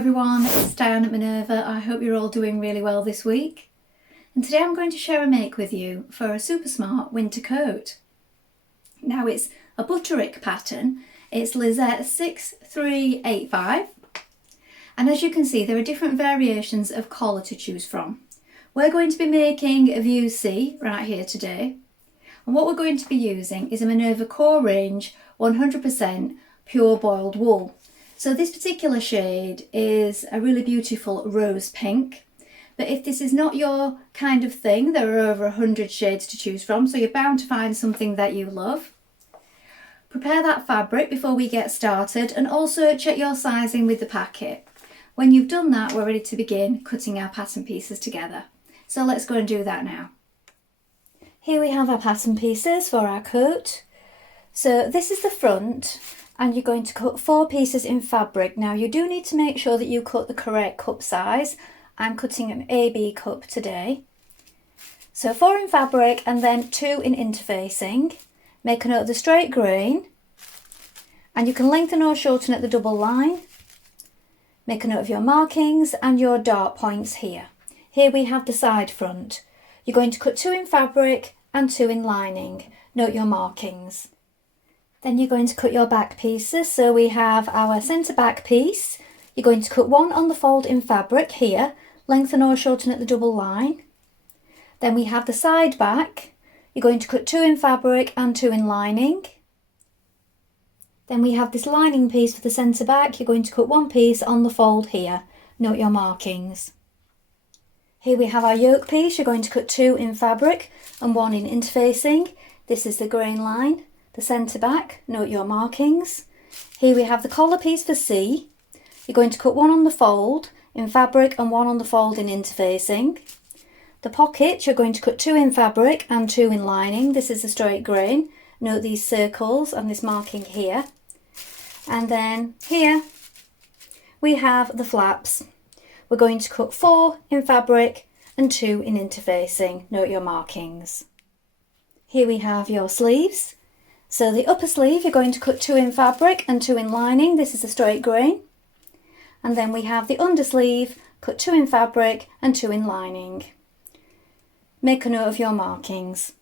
everyone, it's Dianne at Minerva. I hope you're all doing really well this week. And today I'm going to share a make with you for a super smart winter coat. Now it's a Butterick pattern. It's Lisette 6385. And as you can see, there are different variations of collar to choose from. We're going to be making a view C right here today. And what we're going to be using is a Minerva Core Range 100% pure boiled wool. So this particular shade is a really beautiful rose pink. But if this is not your kind of thing, there are over 100 shades to choose from, so you're bound to find something that you love. Prepare that fabric before we get started, and also check your sizing with the packet. When you've done that, we're ready to begin cutting our pattern pieces together. So let's go and do that now. Here we have our pattern pieces for our coat. So this is the front, and you're going to cut 4 pieces in fabric. Now you do need to make sure that you cut the correct cup size. I'm cutting an AB cup today. So 4 in fabric and then 2 in interfacing. Make a note of the straight grain, and you can lengthen or shorten at the double line. Make a note of your markings and your dart points here. Here we have the side front. You're going to cut 2 in fabric and 2 in lining. Note your markings. Then you're going to cut your back pieces. So we have our centre back piece. You're going to cut 1 on the fold in fabric here, lengthen or shorten at the double line. Then we have the side back. You're going to cut 2 in fabric and 2 in lining. Then we have this lining piece for the centre back. You're going to cut 1 piece on the fold here. Note your markings. Here we have our yoke piece. You're going to cut 2 in fabric and 1 in interfacing. This is the grain line. The centre back, note your markings. Here we have the collar piece for C. You're going to cut 1 on the fold in fabric and 1 on the fold in interfacing. The pocket, you're going to cut 2 in fabric and 2 in lining. This is the straight grain. Note these circles and this marking here. And then here we have the flaps. We're going to cut 4 in fabric and 2 in interfacing. Note your markings. Here we have your sleeves. So the upper sleeve, you're going to cut 2 in fabric and 2 in lining. This is a straight grain. And then we have the undersleeve, cut 2 in fabric and 2 in lining. Make a note of your markings.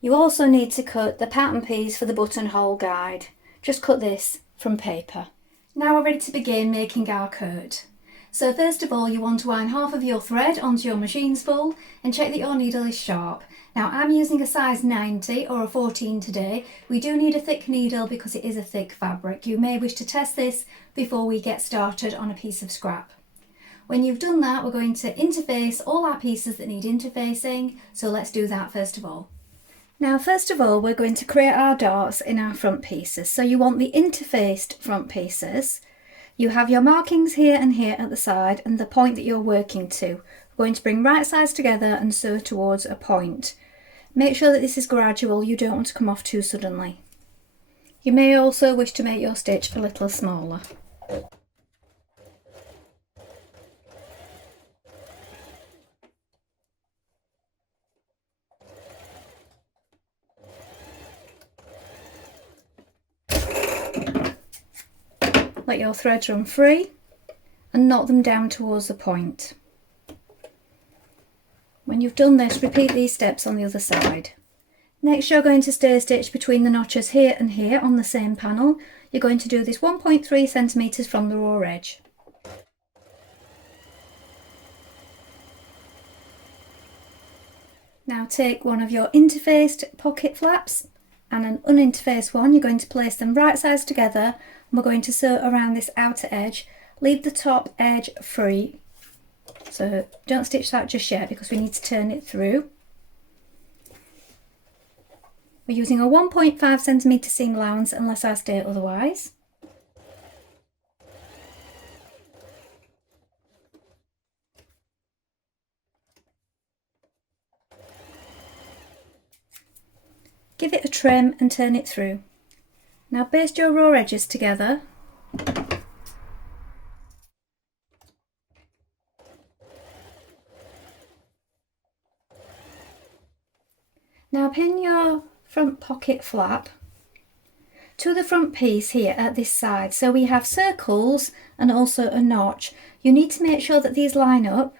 You also need to cut the pattern piece for the buttonhole guide. Just cut this from paper. Now we're ready to begin making our coat. So first of all, you want to wind half of your thread onto your machine spool and check that your needle is sharp. Now I'm using a size 90 or a 14 today. We do need a thick needle because it is a thick fabric. You may wish to test this before we get started on a piece of scrap. When you've done that, we're going to interface all our pieces that need interfacing. So let's do that first of all. Now first of all, we're going to create our darts in our front pieces. So you want the interfaced front pieces. You have your markings here and here at the side and the point that you're working to. We're going to bring right sides together and sew towards a point. Make sure that this is gradual, you don't want to come off too suddenly. You may also wish to make your stitch a little smaller. Let your threads run free and knot them down towards the point. When you've done this, repeat these steps on the other side. Next, you're going to stay stitch between the notches here and here on the same panel. You're going to do this 1.3 centimetres from the raw edge. Now take one of your interfaced pocket flaps and an uninterfaced one. You're going to place them right sides together and we're going to sew around this outer edge. Leave the top edge free. So don't stitch that just yet because we need to turn it through. We're using a 1.5 centimetre seam allowance unless I state otherwise. Give it a trim and turn it through. Now baste your raw edges together. Now pin your front pocket flap to the front piece here at this side. So we have circles and also a notch. You need to make sure that these line up,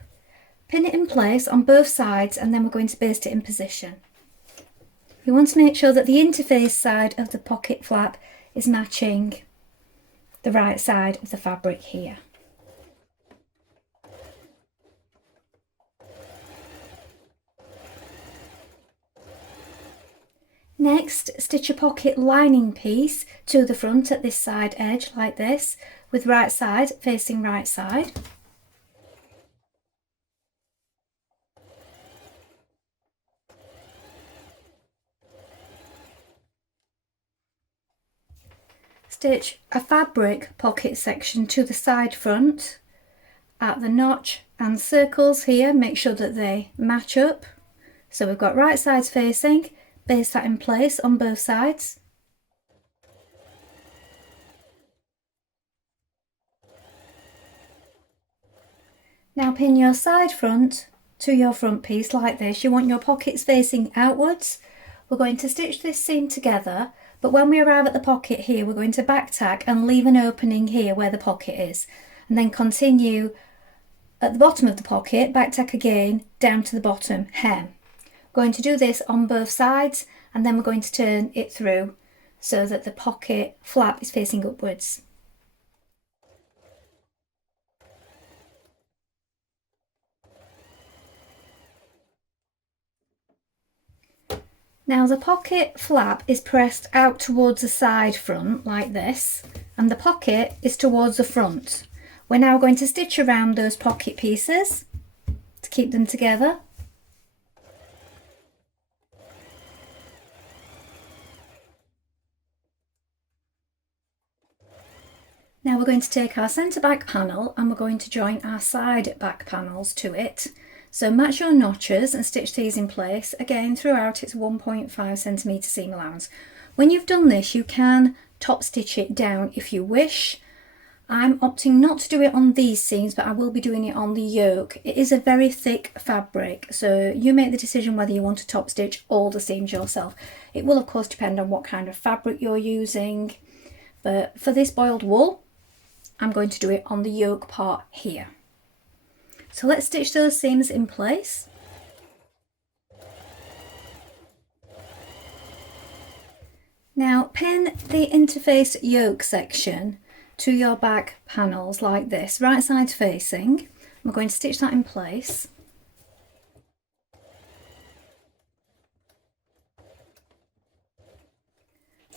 pin it in place on both sides, and then we're going to baste it in position. You want to make sure that the interface side of the pocket flap is matching the right side of the fabric here. Next, stitch a pocket lining piece to the front at this side edge like this, with right side facing right side. Stitch a fabric pocket section to the side front at the notch and circles here. Make sure that they match up. So we've got right sides facing, baste that in place on both sides. Now pin your side front to your front piece like this. You want your pockets facing outwards. We're going to stitch this seam together, but when we arrive at the pocket here, we're going to back tack and leave an opening here where the pocket is, and then continue at the bottom of the pocket, back tack again down to the bottom hem. We're going to do this on both sides, and then we're going to turn it through so that the pocket flap is facing upwards. Now the pocket flap is pressed out towards the side front like this, and the pocket is towards the front. We're now going to stitch around those pocket pieces to keep them together. Now we're going to take our centre back panel and we're going to join our side back panels to it. So match your notches and stitch these in place. Again, throughout it's 1.5 centimetre seam allowance. When you've done this, you can top stitch it down if you wish. I'm opting not to do it on these seams, but I will be doing it on the yoke. It is a very thick fabric, so you make the decision whether you want to top stitch all the seams yourself. It will of course depend on what kind of fabric you're using, but for this boiled wool, I'm going to do it on the yoke part here. So let's stitch those seams in place. Now pin the interface yoke section to your back panels like this, right side facing. I'm going to stitch that in place.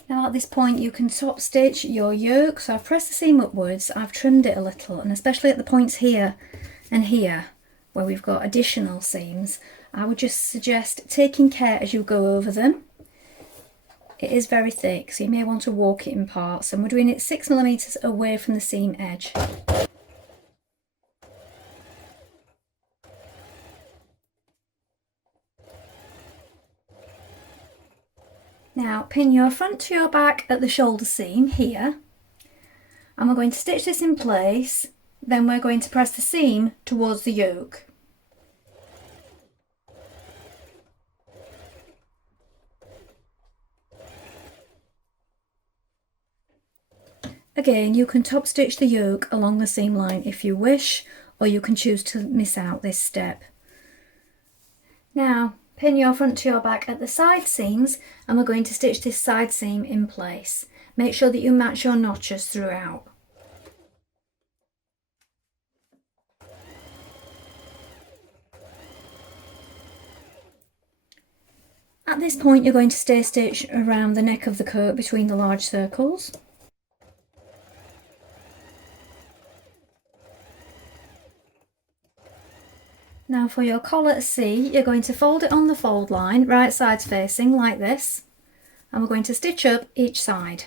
Now at this point you can top stitch your yoke. So I've pressed the seam upwards, I've trimmed it a little, and especially at the points here and here where we've got additional seams, I would just suggest taking care as you go over them. It is very thick, so you may want to walk it in parts, and we're doing it 6mm away from the seam edge. Now pin your front to your back at the shoulder seam here, and we're going to stitch this in place, then we're going to press the seam towards the yoke. Again, you can top stitch the yoke along the seam line if you wish, or you can choose to miss out this step. Now pin your front to your back at the side seams, and we're going to stitch this side seam in place. Make sure that you match your notches throughout. At this point you're going to stay stitch around the neck of the coat between the large circles. Now for your collar C, you're going to fold it on the fold line, right sides facing like this, and we're going to stitch up each side.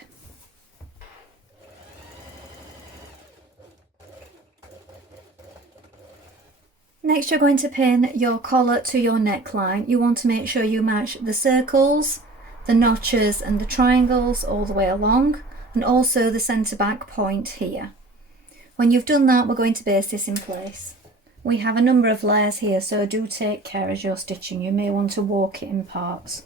Next you're going to pin your collar to your neckline. You want to make sure you match the circles, the notches and the triangles all the way along, and also the centre back point here. When you've done that, we're going to baste this in place. We have a number of layers here, so do take care as you're stitching. You may want to walk it in parts.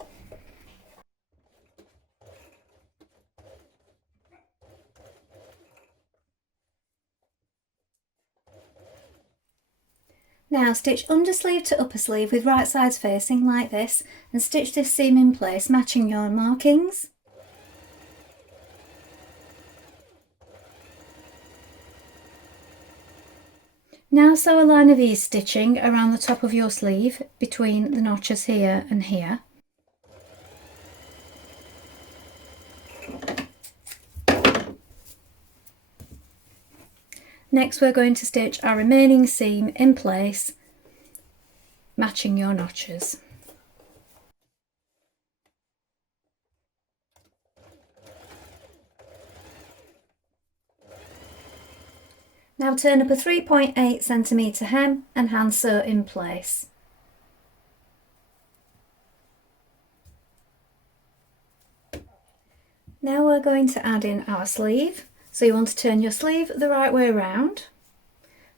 Now stitch undersleeve to upper sleeve with right sides facing like this and stitch this seam in place matching your markings. Now sew a line of ease stitching around the top of your sleeve between the notches here and here. Next we're going to stitch our remaining seam in place, matching your notches. Now turn up a 3.8cm hem and hand sew in place. Now we're going to add in our sleeve. So you want to turn your sleeve the right way around.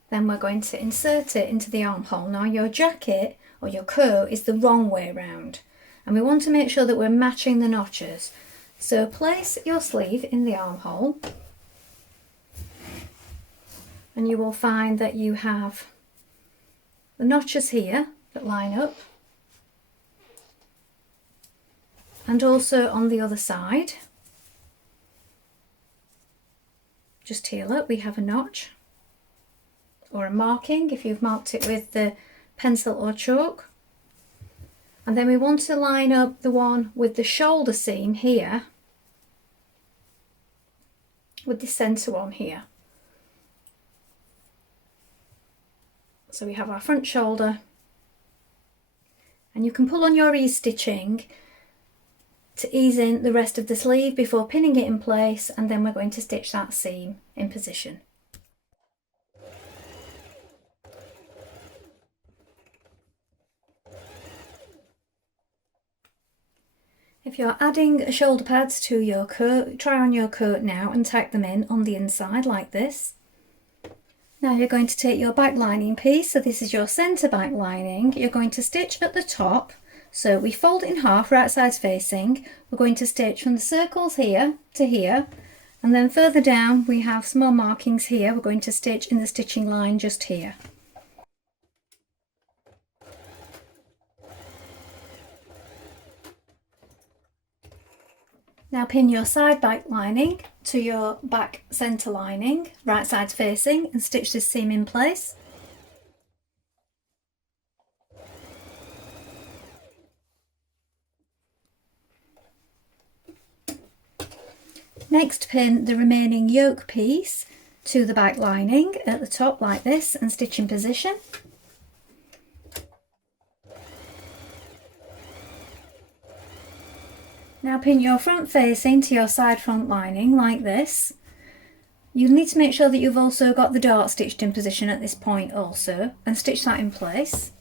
Then we're going to insert it into the armhole. Now your jacket or your coat is the wrong way around. And we want to make sure that we're matching the notches. So place your sleeve in the armhole. And you will find that you have the notches here that line up. And also on the other side. Just here, look, we have a notch or a marking if you've marked it with the pencil or chalk. And then we want to line up the one with the shoulder seam here with the centre one here. So we have our front shoulder, and you can pull on your ease stitching to ease in the rest of the sleeve before pinning it in place, and then we're going to stitch that seam in position. If you're adding shoulder pads to your coat, try on your coat now and tack them in on the inside like this. Now you're going to take your back lining piece, so this is your centre back lining, you're going to stitch at the top. So we fold it in half, right sides facing. We're going to stitch from the circles here to here, and then further down we have small markings here. We're going to stitch in the stitching line just here. Now pin your side back lining to your back centre lining, right sides facing, and stitch this seam in place. Next pin the remaining yoke piece to the back lining at the top like this and stitch in position. Now pin your front facing to your side front lining like this. You need to make sure that you've also got the dart stitched in position at this point also, and stitch that in place.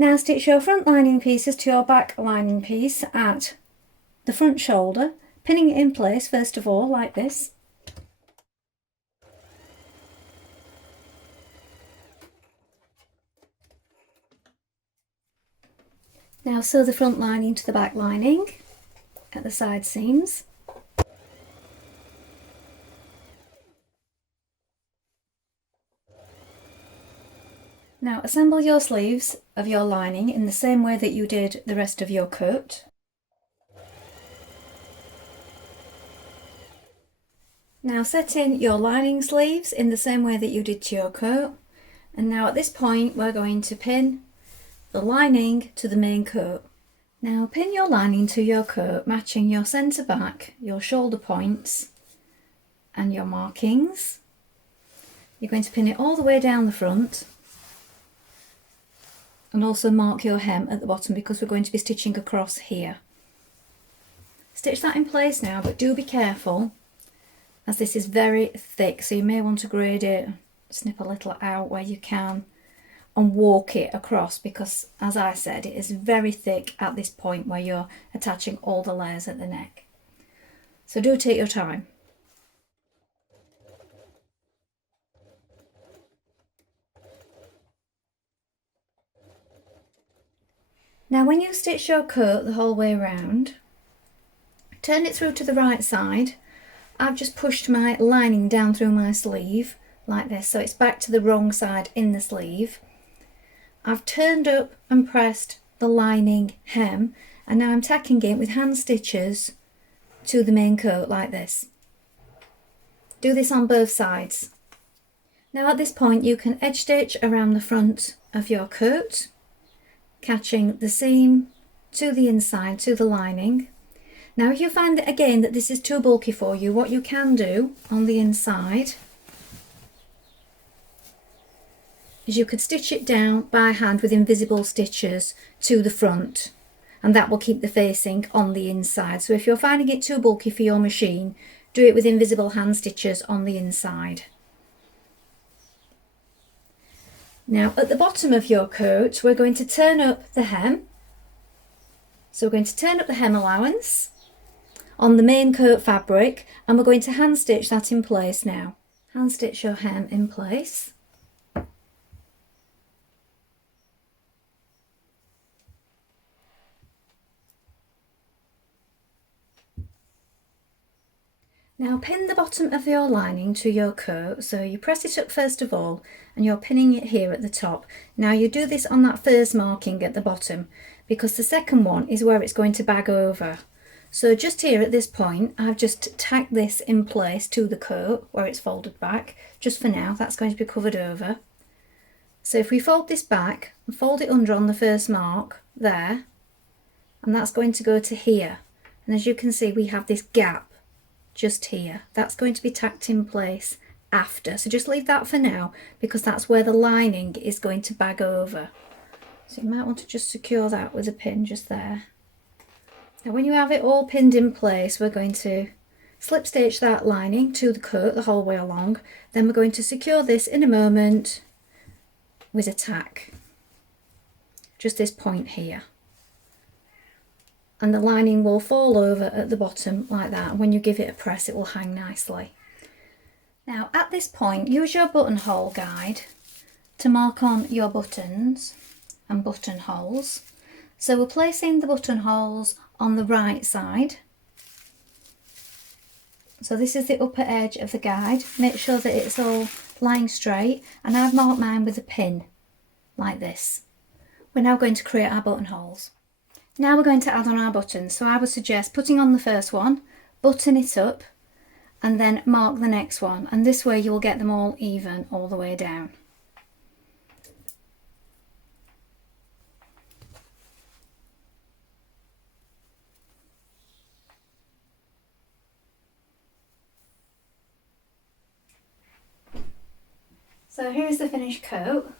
Now stitch your front lining pieces to your back lining piece at the front shoulder, pinning it in place first of all like this. Now sew the front lining to the back lining at the side seams. Now assemble your sleeves of your lining in the same way that you did the rest of your coat. Now set in your lining sleeves in the same way that you did to your coat, and now at this point we're going to pin the lining to the main coat. Now pin your lining to your coat matching your centre back, your shoulder points and your markings. You're going to pin it all the way down the front and also mark your hem at the bottom because we're going to be stitching across here. Stitch that in place now, but do be careful as this is very thick, so you may want to grade it, snip a little out where you can and walk it across because, as I said, it is very thick at this point where you're attaching all the layers at the neck. So do take your time. Now when you stitch your coat the whole way around, turned it through to the right side. I've just pushed my lining down through my sleeve like this, so it's back to the wrong side in the sleeve. I've turned up and pressed the lining hem, and now I'm tacking it with hand stitches to the main coat like this. Do this on both sides. Now at this point you can edge stitch around the front of your coat, catching the seam to the inside, to the lining. Now if you find that again that this is too bulky for you, what you can do on the inside is you could stitch it down by hand with invisible stitches to the front, and that will keep the facing on the inside. So if you're finding it too bulky for your machine, do it with invisible hand stitches on the inside. Now at the bottom of your coat we're going to turn up the hem. So we're going to turn up the hem allowance on the main coat fabric, and we're going to hand stitch that in place now. Hand stitch your hem in place. Now pin the bottom of your lining to your coat, so you press it up first of all and you're pinning it here at the top. Now you do this on that first marking at the bottom because the second one is where it's going to bag over. So just here at this point I've just tacked this in place to the coat where it's folded back. Just for now, that's going to be covered over. So if we fold this back and fold it under on the first mark there, and that's going to go to here, and as you can see we have this gap just here. That's going to be tacked in place after, so just leave that for now because that's where the lining is going to bag over. So you might want to just secure that with a pin just there. Now when you have it all pinned in place, we're going to slip stitch that lining to the coat the whole way along. Then we're going to secure this in a moment with a tack, just this point here. And the lining will fall over at the bottom like that. When you give it a press, it will hang nicely. Now at this point, use your buttonhole guide to mark on your buttons and buttonholes. So we're placing the buttonholes on the right side. So this is the upper edge of the guide. Make sure that it's all lying straight, and I've marked mine with a pin like this. We're now going to create our buttonholes. Now we're going to add on our buttons. So I would suggest putting on the first one, button it up, and then mark the next one, and this way you will get them all even all the way down. So here's the finished coat.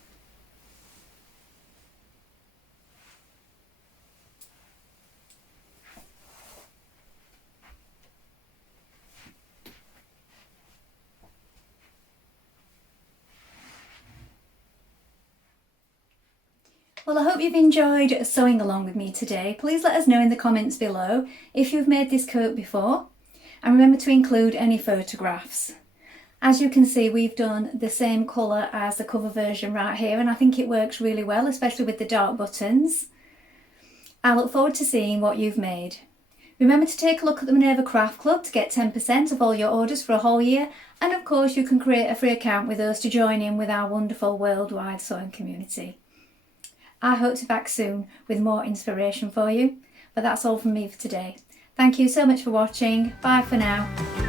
Well, I hope you've enjoyed sewing along with me today. Please let us know in the comments below if you've made this coat before, and remember to include any photographs. As you can see, we've done the same colour as the cover version right here, and I think it works really well, especially with the dark buttons. I look forward to seeing what you've made. Remember to take a look at the Minerva Craft Club to get 10% of all your orders for a whole year, and of course you can create a free account with us to join in with our wonderful worldwide sewing community. I hope to be back soon with more inspiration for you, but that's all from me for today. Thank you so much for watching. Bye for now.